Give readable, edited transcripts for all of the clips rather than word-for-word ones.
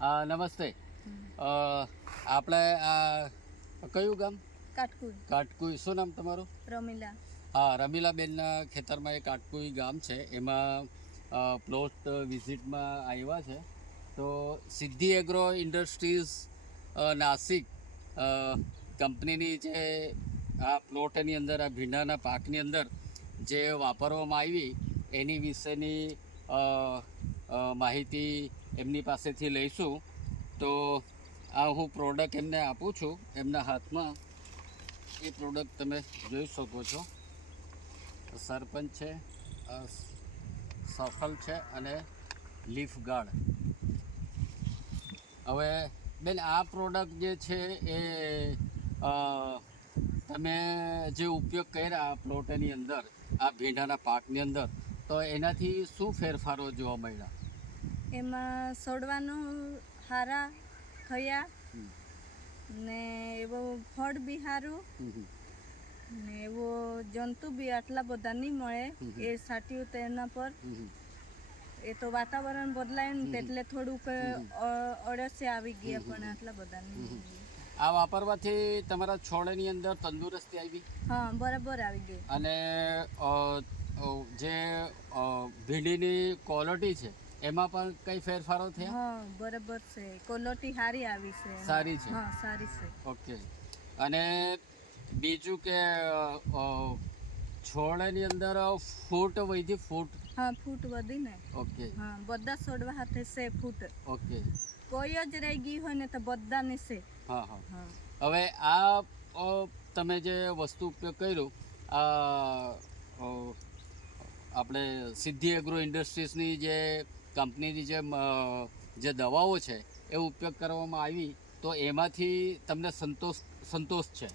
નમસ્તે. આપણે કયું ગામ? કાટકુઈ. શું નામ તમારું? રમીલા. હા, રમીલાબેનના ખેતરમાં એક કાટકુઈ ગામ છે, એમાં પ્લોટ વિઝિટમાં આવ્યા છે. તો સિદ્ધિ એગ્રો ઇન્ડસ્ટ્રીઝ નાસિક કંપનીની જે આ પ્લોટની અંદર, આ ભીંડાના પાકની અંદર જે વાપરવામાં આવી એની વિશેની માહિતી એમની પાસેથી લઈશું. તો આ હું પ્રોડક્ટ એમને આપું છું એમના હાથમાં. એ પ્રોડક્ટ તમે જોઈ શકો છો. સરપંચ છે, સફલ છે અને લીફ ગાર્ડ. હવે બેન, આ પ્રોડક્ટ જે છે એ તમે જે ઉપયોગ કર્યા આ પ્લોટની અંદર, આ ભીંડાના પાકની અંદર, તો એનાથી શું ફેરફારો જોવા મળ્યા? એમાં છોડવાનું હારા થયા ને એવો ફળ બી સારું ને એવો જંતુ બી આટલા બધા નહીં મળે એ સાટ્યું તેના પર. એ તો વાતાવરણ બદલાય ને એટલે થોડુંક અળસિયા આવી ગયા, પણ આટલા બધા નહીં. આ વાપરવાથી તમારા છોડની અંદર તંદુરસ્તી આવી? હા, બરાબર આવી ગઈ. અને જે ભીંડીની ક્વોલિટી છે એમાં પણ કઈ ફેરફારો થયા? હા, બરાબર છે. ક્વોલિટી સારી આવી છે. સારી છે? હા, સારી છે. ઓકે. અને બીજું કે છોડની અંદર ફૂટ વધી? ફૂટ? હા, ફૂટ વધી ને. ઓકે. હા, બધા છોડવા હાથે છે ફૂટ. ઓકે. કોઈ જ રહી ગઈ હોય ને તો બધાને છે. હા હા. હવે આ તમે જે વસ્તુ ઉપયોગ કર્યો, આપણે સિદ્ધિ એગ્રો ઇન્ડસ્ટ્રીઝની જે કંપનીની જે દવાઓ છે એ ઉપયોગ કરવામાં આવી, તો એમાંથી તમને સંતોષ છે?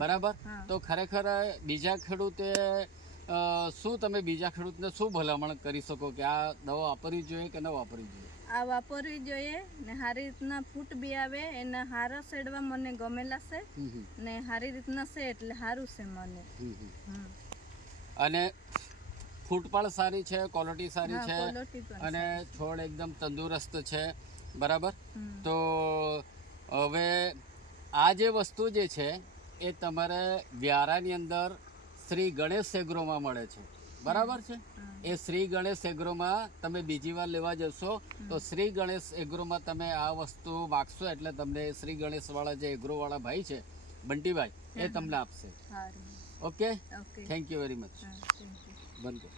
બરાબર. તો ખરેખર બીજા ખેડૂતે શું, તમે બીજા ખેડૂતને શું ભલામણ કરી શકો કે આ દવા વાપરવી જોઈએ કે ન વાપરવી જોઈએ? આ વાપરવી જોઈએ ને સારી રીતના ફૂટ બી આવે. એના હારા શેડવા મને ગમેલા છે ને સારી રીતના છે એટલે સારું છે મને. અને ફૂટ પણ સારી છે, ક્વોલિટી સારી છે અને છોડ એકદમ તંદુરસ્ત છે. બરાબર. તો હવે આ જે વસ્તુ જે છે એ તમારે વ્યારાની અંદર શ્રી ગણેશ એગ્રોમાં મળે છે. બરાબર છે? એ શ્રી ગણેશ એગ્રોમાં તમે બીજી વાર લેવા જશો તો શ્રી ગણેશ એગ્રોમાં તમે આ વસ્તુ માગશો એટલે તમને શ્રી ગણેશવાળા જે એગ્રોવાળા ભાઈ છે, બંટીભાઈ, એ તમને આપશે. Okay. Thank you very much. બંધ કરો.